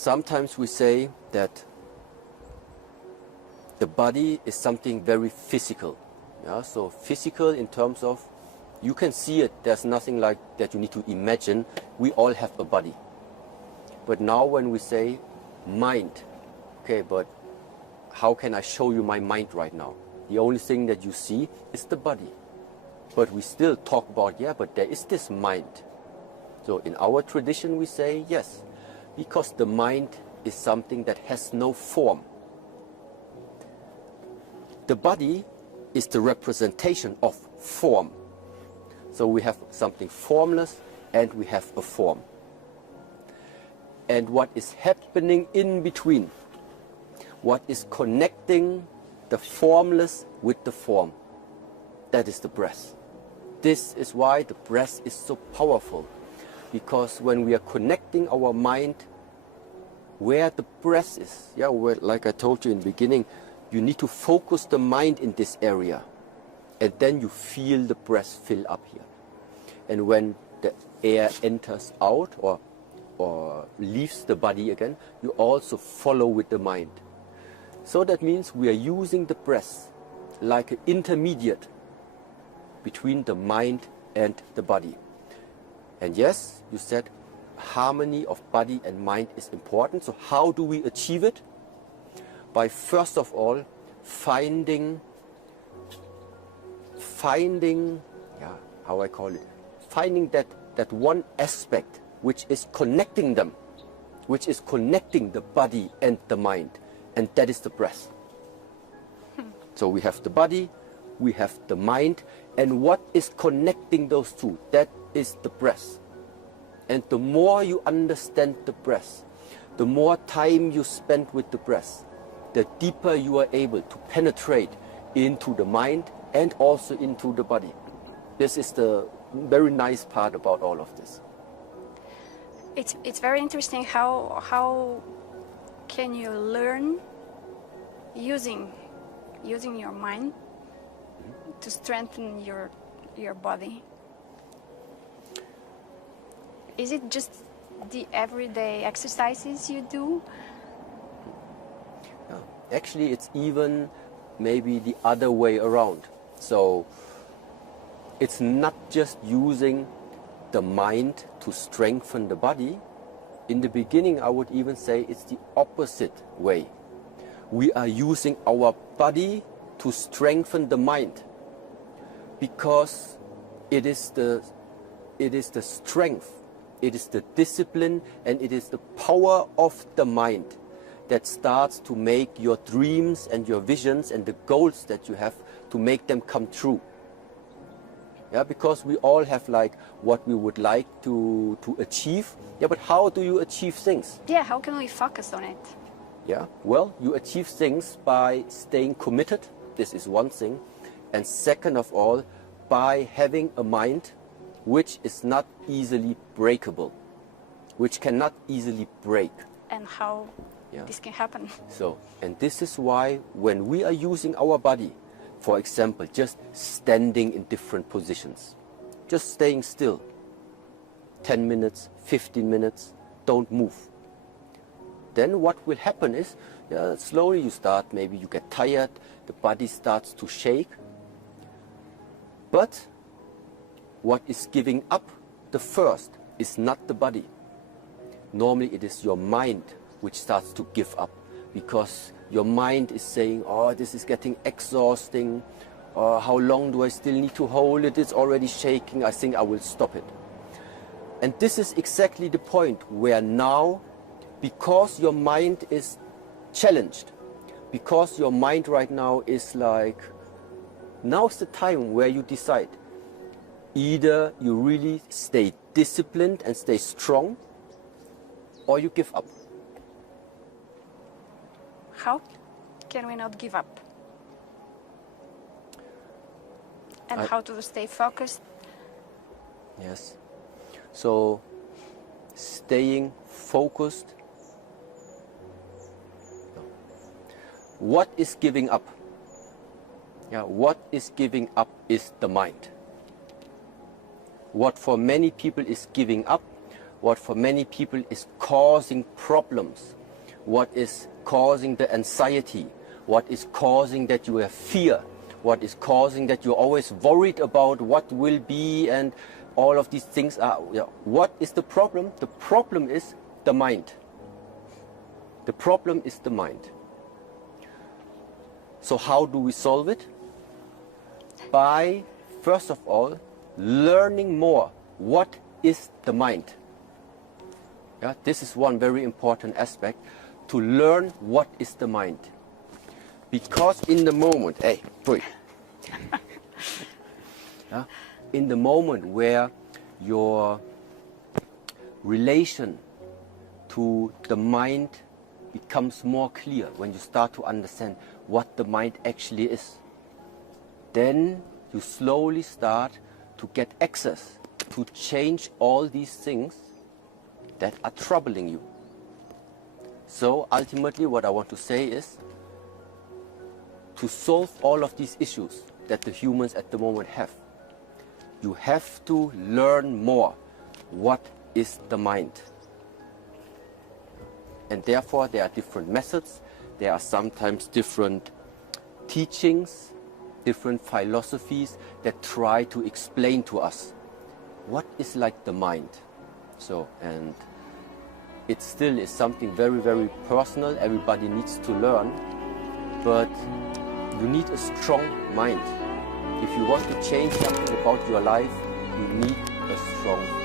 sometimes we say that the body is something very physical. Yeah? So physical in terms of, you can see it, there's nothing like that you need to imagine. We all have a body. But now when we say mind, okay, but how can I show you my mind right now? The only thing that you see is the body. But we still talk about, yeah, but there is this mind. So in our tradition we say yes, because the mind is something that has no form. The body is the representation of form. So we have something formless and we have a form. And what is happening in between, what is connecting the formless with the form, that is the breath. This is why the breath is so powerful, because when we are connecting our mind where the breath is, yeah, where, like I told you in the beginning, you need to focus the mind in this area, and then you feel the breath fill up here. And when the air enters out or leaves the body again, you also follow with the mind. So that means we are using the breath like an intermediate between the mind and the body. And yes, you said harmony of body and mind is important. So how do we achieve it? By first of all finding, yeah, how I call it, finding that one aspect which is connecting them, which is connecting the body and the mind, and that is the breath. So we have the body, we have the mind, and what is connecting those two? That is the breath. And the more you understand the breath, the more time you spend with the breath, the deeper you are able to penetrate into the mind and also into the body. This is the very nice part about all of this. It's very interesting how can you learn using your mind to strengthen your body. Is it just the everyday exercises you do? Yeah. Actually, it's even maybe the other way around. So it's not just using the mind to strengthen the body. In the beginning, I would even say it's the opposite way. We are using our body to strengthen the mind, because it is the strength, it is the discipline, and it is the power of the mind that starts to make your dreams and your visions and the goals that you have, to make them come true. Yeah, because we all have like what we would like to achieve. Yeah, but how do you achieve things? Yeah, how can we focus on it? Yeah, well, you achieve things by staying committed. This is one thing. And second of all, by having a mind which is not easily breakable, which cannot easily break. And how this can happen? So, and this is why when we are using our body, for example, just standing in different positions, just staying still, 10 minutes, 15 minutes, don't move. Then what will happen is, slowly you start, maybe you get tired, the body starts to shake. But what is giving up the first is not the body. Normally it is your mind which starts to give up, because your mind is saying, oh, this is getting exhausting, how long do I still need to hold it, it's already shaking, I think I will stop it. And this is exactly the point where now, because your mind is challenged, because your mind right now is like, now's the time where you decide. Either you really stay disciplined and stay strong, or you give up. How can we not give up? And how to stay focused? Yes. So, staying focused. What is giving up? Yeah, what is giving up is the mind. What for many people is giving up, what for many people is causing problems, what is causing the anxiety, what is causing that you have fear, what is causing that you're always worried about what will be, and all of these things are, what is the problem? The problem is the mind. The problem is the mind. So how do we solve it? By, first of all, learning more. What is the mind? Yeah, this is one very important aspect, to learn what is the mind. Because in the moment, yeah, in the moment where your relation to the mind becomes more clear, when you start to understand what the mind actually is, then you slowly start to get access to change all these things that are troubling you. So ultimately what I want to say is, to solve all of these issues that the humans at the moment have, you have to learn more what is the mind. And therefore there are different methods, there are sometimes different teachings, different philosophies that try to explain to us what is like the mind. So, and it still is something very, very personal, everybody needs to learn, but you need a strong mind. If you want to change something about your life, you need a strong